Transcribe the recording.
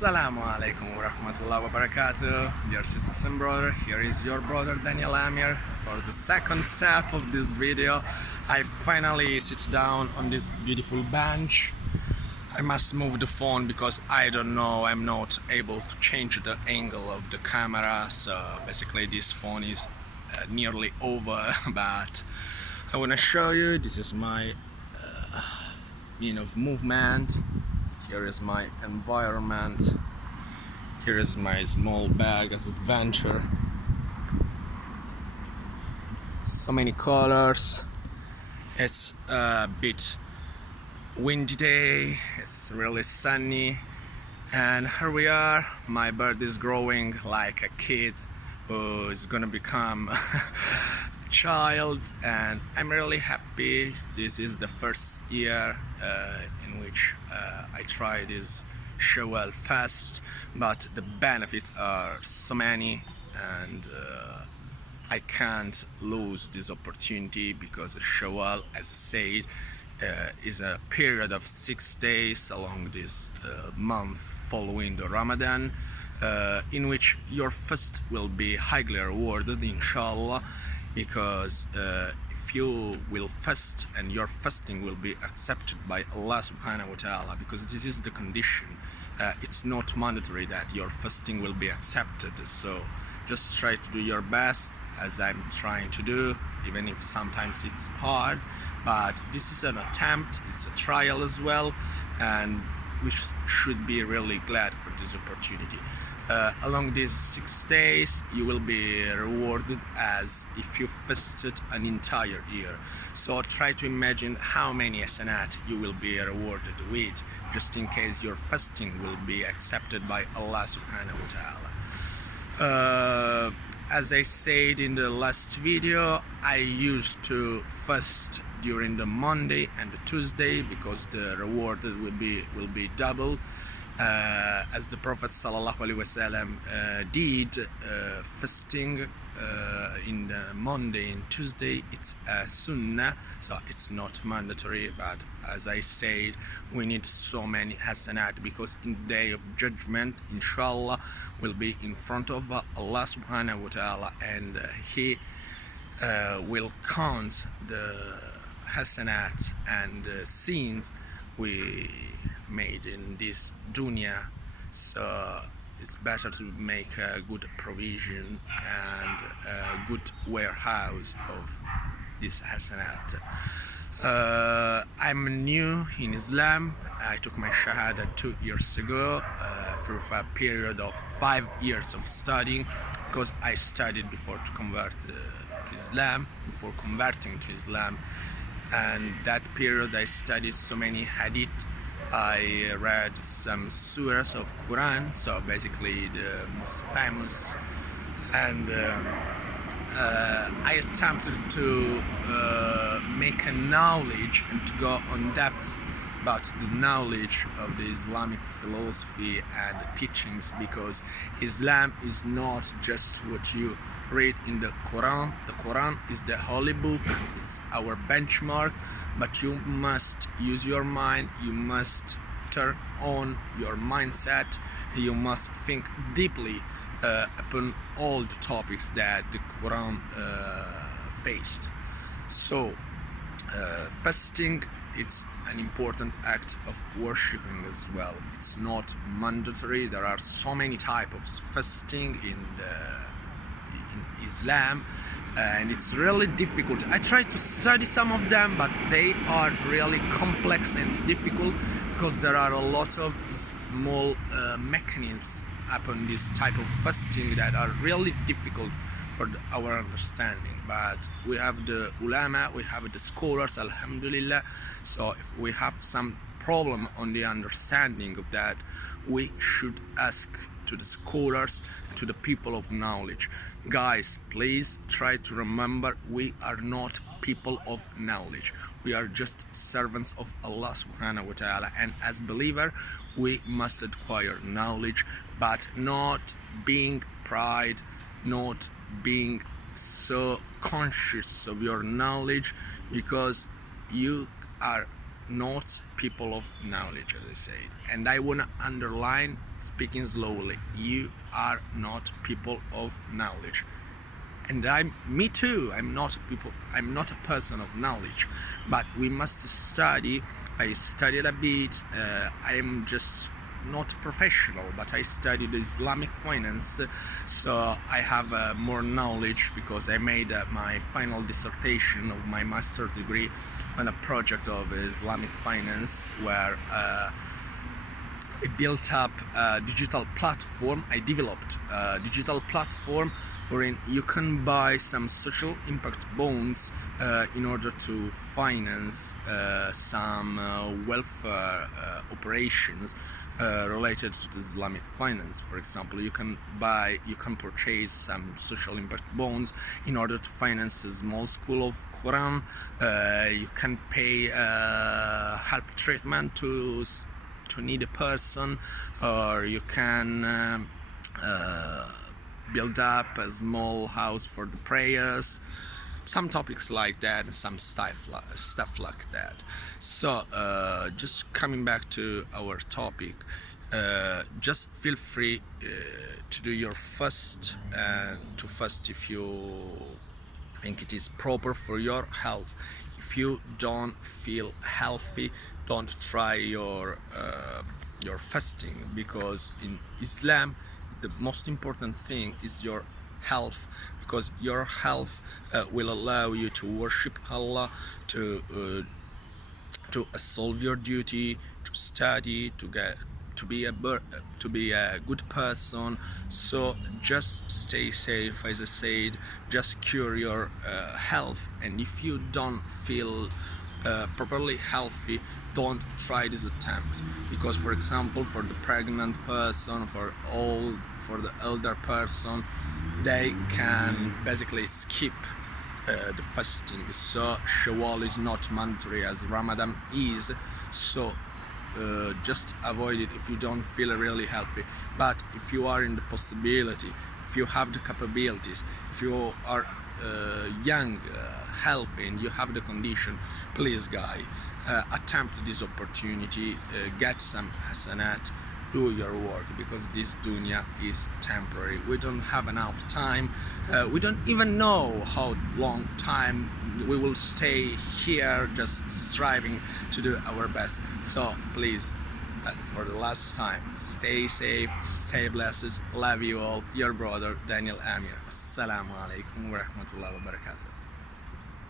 Assalamu alaikum wa rahmatullahi wa barakatuh. Dear sisters and brother, here is your brother Daniel Amir for the second step of this video. I finally sit down on this beautiful bench. I must move the phone because I don't know, I'm not able to change the angle of the camera, so basically this phone is nearly over, but I want to show you, this is my mean of movement. Here is my environment. Here is my small bag as adventure. So many colors. It's a bit windy day. It's really sunny. And here we are. My bird is growing like a kid who is gonna become a child, and I'm really happy. This is the first year in which I try this Shawwal fast, but the benefits are so many, and I can't lose this opportunity because Shawwal, as I said, is a period of 6 days along this month following the Ramadan, in which your fast will be highly rewarded, inshallah, because if you will fast and your fasting will be accepted by Allah subhanahu wa ta'ala, because this is the condition. It's not mandatory that your fasting will be accepted, so just try to do your best as I'm trying to do, even if sometimes it's hard, but this is an attempt, it's a trial as well, and we should be really glad for this opportunity. Along these 6 days you will be rewarded as if you fasted an entire year, so try to imagine how many hasanat you will be rewarded with, just in case your fasting will be accepted by Allah subhanahu wa ta'ala. As I said in the last video, I used to fast during the Monday and the Tuesday because the reward will be double. As the Prophet sallallahu alaihi wasallam did, fasting in the Monday and Tuesday, it's a sunnah, so it's not mandatory, but as I said, we need so many hasanat because in the day of judgment, inshallah, we'll be in front of Allah subhanahu wa ta'ala, and He will count the hasanat and sins we made in this dunya, so it's better to make a good provision and a good warehouse of this hasanat. I'm new in Islam. I took my shahada 2 years ago through a period of 5 years of studying, because I studied before to convert to Islam, before converting to Islam, and that period I studied so many hadith. I read some surahs of Quran, so basically the most famous, and I attempted to make a knowledge and to go on depth about the knowledge of the Islamic philosophy and the teachings, because Islam is not just what you read in the Quran. The Quran is the holy book, it's our benchmark, but you must use your mind, you must turn on your mindset, you must think deeply upon all the topics that the Quran faced. So fasting, it's an important act of worshipping as well. It's not mandatory. There are so many types of fasting in Islam, and it's really difficult. I try to study some of them, but they are really complex and difficult because there are a lot of small mechanisms upon this type of fasting that are really difficult for our understanding. But we have the ulama, we have the scholars, alhamdulillah, so if we have some problem on the understanding of that, we should ask to the scholars, to the people of knowledge. Guys, please try to remember, we are not people of knowledge. We are just servants of Allah subhanahu wa ta'ala, and as believer we must acquire knowledge, but not being pride, not being so conscious of your knowledge, because you are not people of knowledge, as I say. And I want to underline, speaking slowly, you are not people of knowledge. And me too, I'm not a person of knowledge, but we must study. I studied a bit. I am just not professional, but I studied Islamic finance, so I have more knowledge because I made my final dissertation of my master's degree on a project of Islamic finance where I built up a digital platform. I developed a digital platform wherein you can buy some social impact bonds in order to finance some welfare operations related to the Islamic finance. For example, you can purchase some social impact bonds in order to finance a small school of Quran. You can pay health treatment to needy person, or you can build up a small house for the prayers, some topics like that, some stuff like that. So just coming back to our topic, just feel free to do your fast, and to fast if you think it is proper for your health. If you don't feel healthy, don't try your fasting, because in Islam the most important thing is your health, because your health will allow you to worship Allah, to solve your duty, to study, to be a good person. So just stay safe, as I said. Just cure your health, and if you don't feel properly healthy, don't try this attempt, because for example, for the pregnant person, for the elder person, they can basically skip the fasting. So Shawwal is not mandatory as Ramadan is, so just avoid it if you don't feel really healthy. But if you are in the possibility, if you have the capabilities, if you are young, healthy, and you have the condition, please guys, attempt this opportunity, get some hasanat, do your work, because this dunya is temporary. We don't have enough time. We don't even know how long time we will stay here, just striving to do our best. So please, for the last time, stay safe, stay blessed. Love you all. Your brother Daniel Amir. Assalamu alaikum wa rahmatullahi wa barakatuh.